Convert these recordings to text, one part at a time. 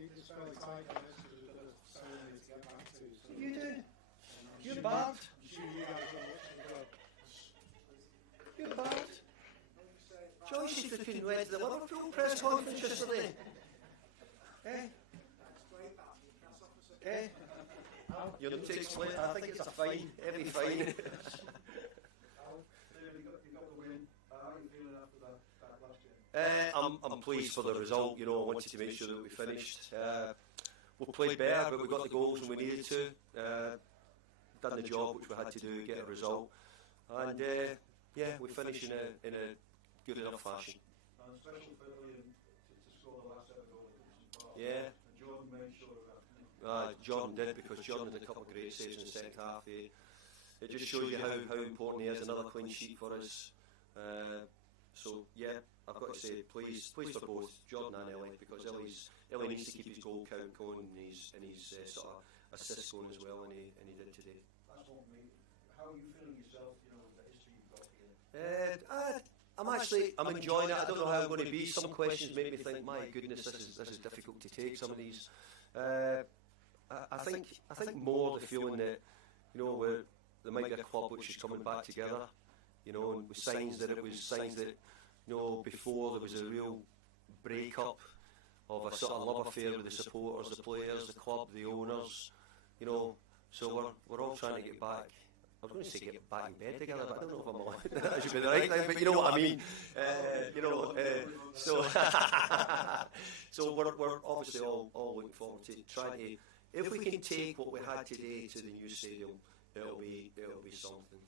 keep this fairly tight on this because we've got a ceremony to get back to. So. You do. You're bad. You guys are watching the job. You're bad. Joyce is flipping red to the Liverpool press conference yesterday. You don't explain. I think it's a fine, heavy fine. You got the win. How are you feeling after that last year? I'm pleased for the result. You know, I wanted to make sure that we finished. We played better, but we got the goals when we needed to. Done the job which we had to do, get a result, and we finished in a good enough fashion. And special for William to score the last ever goal at Goodison Park. Yeah. And Jordan made sure of that. Jordan did, because Jordan had a couple of great saves in the second half. It just shows you how important he is. Another clean sheet for us. So yeah, I've got to say, pleased for both Jordan and Ellie, because Ellie needs to keep his goal count going and his sort of assists going as well, and he did today. That's what me. How are you feeling yourself? You know, with the history you've got here. I'm enjoying it. I don't know how I'm going to be. Some questions make me think, my goodness, this is difficult to take. Some of these, I think more the feeling that, you know, there might be a club which is coming back together. You know, and with signs that, you know, before there was a real break-up of a sort of love affair with the supporters, the players, the club, the owners. You know, so we're all trying to get back. I was going to say get back in bed together, but I don't know if I'm allowed. That should be the right thing, but you know what I mean. So we're obviously all looking forward to trying to. If we can take what we had today to the new stadium, it'll be something.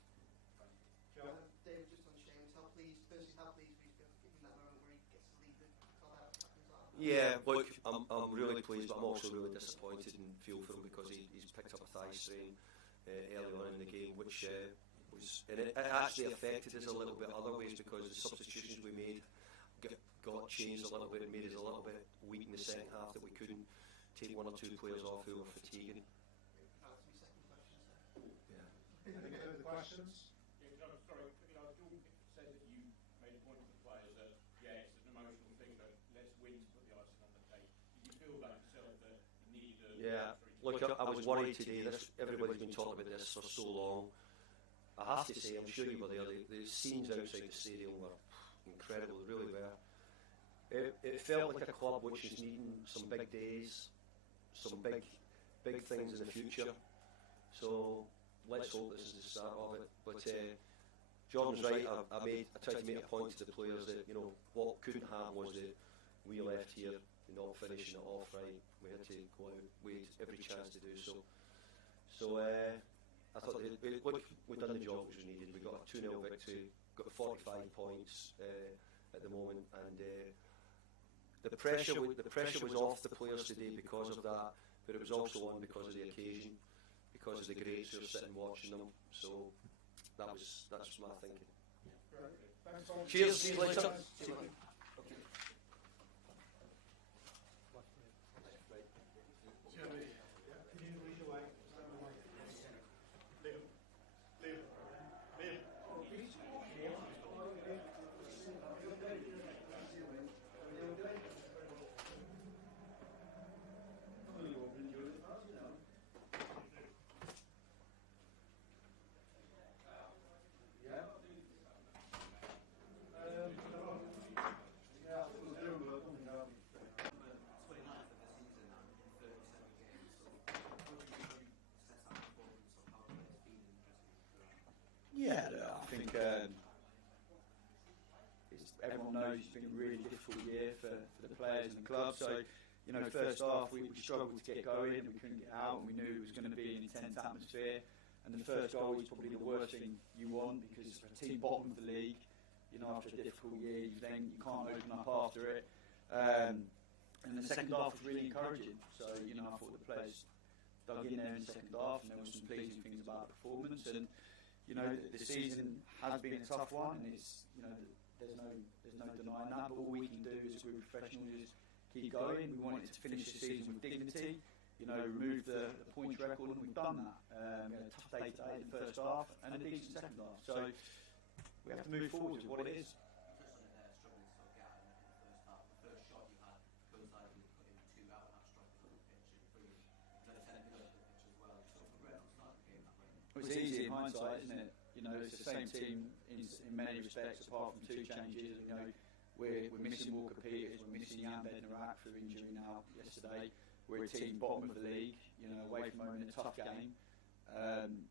Dave, just on James, how pleased we've been in that moment where he gets to lead the club out of Yeah, look, I'm really pleased, but I'm also really disappointed and feel for him, because he's picked up a thigh strain early on in the game, which it actually affected us a little bit other ways, because the substitutions we made got changed a little bit and made us a little bit weak in the second half, that we couldn't take one or two players off who were fatiguing. Any further questions? Sorry, Jordan said that you made a point to the players that, yeah, it's an emotional thing, but let's win to put the icing on the cake. Did you feel that yourself, that you needed a... Yeah, look, I was worried today. Everybody's been talking about this for so long. I have to say, I'm sure you were there, the scenes outside the stadium were incredible, they really were. It felt like a club which is needing some big days, some big things in the future. So let's hope this is the start of it. But Jordan's right. I tried to make a point to the players that, you know, what couldn't happen was that we left here not finishing it off right. We had to go out, we had every chance to do so. So I thought, look, we've done the job which was needed. We got a 2-0 victory, got 45 points at the moment, and the pressure was off the players today because of that, but it was also on because of the occasion, because of the greats who were sitting watching them. So that's my thinking. Right. Thanks all. Cheers. See you later. Okay. Can you lead away? Yeah, I think everyone knows it's been a really difficult year for the players and the club. So, you know, first half we struggled to get going and we couldn't get out, and we knew it was going to be an intense atmosphere. And the first goal is probably the worst thing you want, because for a team bottom of the league, you know, after a difficult year, you can't open up after it. And the second half was really encouraging. So, you know, I thought the players dug in there in the second half, and there were some pleasing things about the performance. And you know, the season has been a tough one, and it's, you know, there's no denying that. But all we can do as a group of professionals is keep going. We wanted to finish the season with dignity, you know, remove the points record, and we've done that. We had a tough day today in the first half and a decent second half. So we have to move forward with what it is. You touched on it there, struggling to sort of get out in the first half. The first shot you had goes out and you put in 2 out, and that struck Well, it's easy in hindsight, isn't it? You know, it's the same team in many respects, apart from 2 changes. You know, we're missing Walker Peters, we're missing Jan Bednarak through injury now yesterday. We're a team bottom of the league, you know, away from home in a tough game.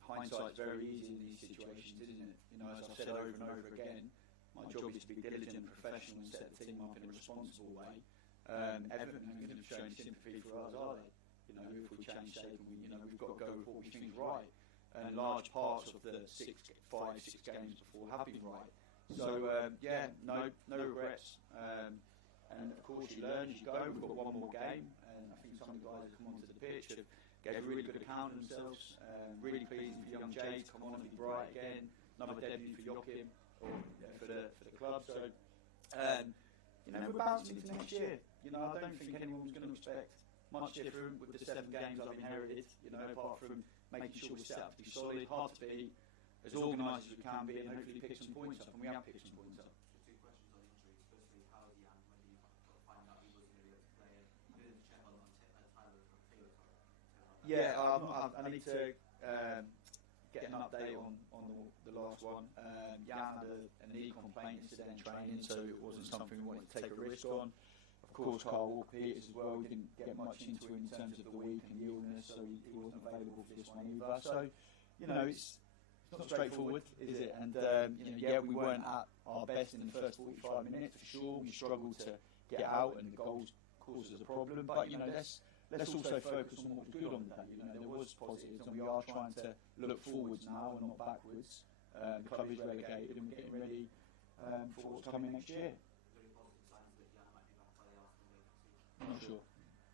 Hindsight's very easy in these situations, isn't it? You know, as I've said over and over again, my job is to be diligent and professional and set the team up in a responsible way. Everton aren't going to show any sympathy for us, are they? You know, if we change shape, we've got to go with what we think is right. And large parts of the 5, 6 games before have been right. So no regrets. And of course you learn as you go. We've got one more game, and I think some of the guys that come onto the pitch gave a really good account of themselves. Really pleasing for young Jay to come on and be bright again. Another debut for Joachim, or for the club. So you know, we're bouncing into next year. You know, I don't think anyone's going to expect much different with the 7 games I've inherited. You know, apart from making sure we're set up to be solid, hard to be, as organised as we can be, and hopefully pick some points up. And we have picked some points up. Just 2 questions on injuries. Firstly, how is Jan when you got to find out he wasn't going to be able to play? And who did the check on Tyler from Taylor? Yeah, I need to get an update on the last one. Jan had a knee complaint incident in training, so it wasn't something we wanted to take a risk on. Of course, Carl Walker-Peters as well, we didn't get much into it in terms of the week and the illness, so he wasn't available for this one either. So, you know, it's not straightforward, is it? And, you know, we weren't at our best in the first 45 minutes, for sure. We struggled to get out, and the goals caused us a problem. But, you know, let's also focus on what was good on the day. You know, there was positives, and we are trying to look forwards now and not backwards. The club is relegated, and we're getting ready for what's coming next year. I'm not sure.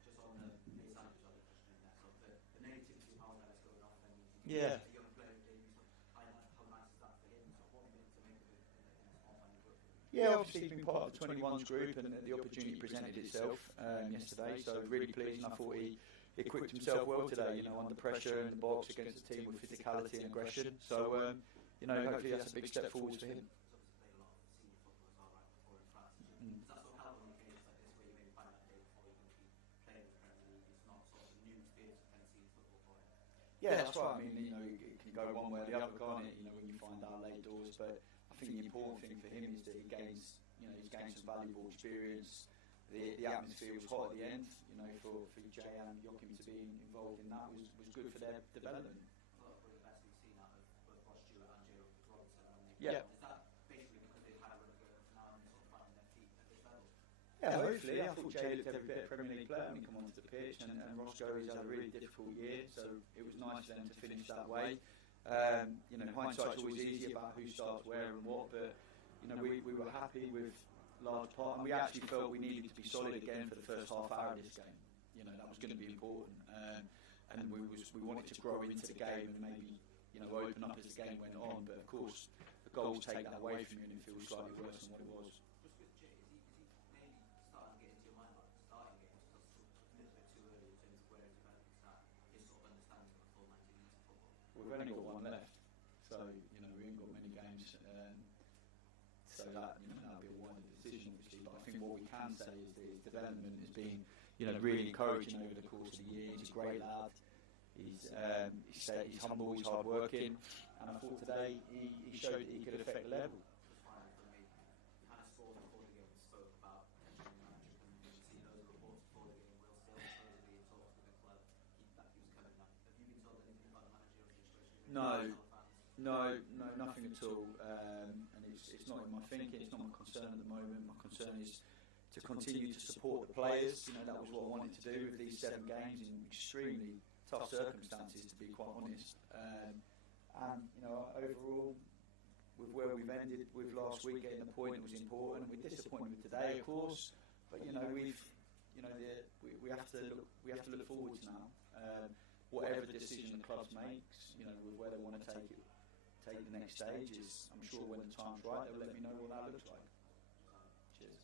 Just on the side, just other question in there. So the negativity of how that's going off, and yeah. The young player debut, how nice is that for him? So what are you to make of it in a small time group? Yeah, obviously he's been part of the 21s group, and the opportunity presented itself yesterday. So really pleased, and I thought he equipped himself well today. You know, under pressure in the box against a team with physicality and aggression. So you know, hopefully that's a big step forward for him. Yeah, that's right. I mean, you know, it can go one way or the other, can't it? You know, when you find out late doors. But I think the important thing for him is that he's gained some valuable experience. The atmosphere was hot at the end. You know, for Jay and Joachim to be involved in that was good for their development. Well, that's probably the best we've seen out of both Ross Stewart and Jay Robinson. Yeah. Is that basically because they've had a run of going for now and sort of finding their feet at this level? Yeah, hopefully. I thought Jay looked every bit of Premier League player when he came onto the pitch, and Roscoe's had a really difficult year, so it was nice for them to finish that way. You know, hindsight's always easy about who starts where and what, but you know, we were happy with large part, and we actually felt we needed to be solid again for the first half hour of this game. You know, that was going to be important, and we wanted to grow into the game and maybe, you know, open up as the game went on. But of course, the goals take that away from you, and it feels slightly worse than what it was. Just with Jay, is he maybe starting to get into your mind about starting games? Because it's a little bit too early in terms of where his development's at, his sort of understanding of the full 90 minutes of football. We've only got one left, so you know, we ain't got many games. So that, you know, that'll be a wider decision, obviously. But I think what we can say is that his development has been, you know, really encouraging over the course of the year. He's a great lad. He's humble. He's hard working, and I thought today he showed that he could affect the level. Just finally for me, you kind of saw before the game spoke about potentially managers coming in. You've seen those reports before the game. Will Still supposedly in talks with the club. That keeps coming up. Have you been told anything about the managerial situation? No, nothing at all. And it's not in my thinking. It's not my concern at the moment. My concern is to continue to support the players. You know, that was what I wanted to do with these 7 games in extremely tough circumstances, to be quite honest. And you know, overall, with where we've ended with last week, getting the point was important. We're disappointed with today, of course, but you know, we have to look forwards now. Whatever decision the club makes, you know, with where they want to take the next stage, is, I'm sure when the time's right, they'll let me know what that looks like. Cheers.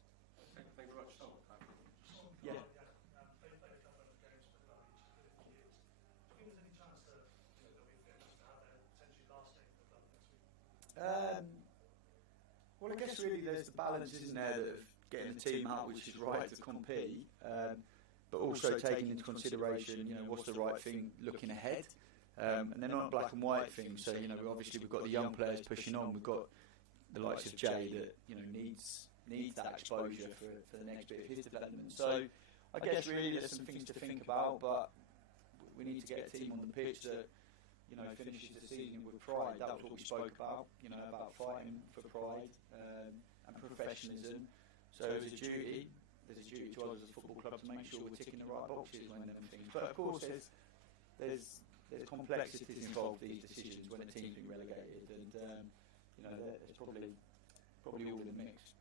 Thank you very much, Tom. Yeah. They've played a couple of games for the club each for 50 years. Do you think there's any chance that they'll be fit enough to have their potentially last game for the club next week? Well, I guess really there's the balance, isn't there, of getting the team out, which is right to compete, but also taking into consideration, you know, what's the right thing looking ahead. And they're not black and white things. So obviously we've got the young players pushing on. We've got the likes of Jay that needs that exposure for the next bit of his development. So I guess really there's some things to think about, but we need to get a team on the pitch that finishes the season with pride. That was what we spoke about, about fighting for pride and professionalism. So there's a duty to us as a football club to make sure we're ticking the right boxes when them things. But of course there's complexities involved with these decisions when a team's been relegated, and there's probably all in the mix.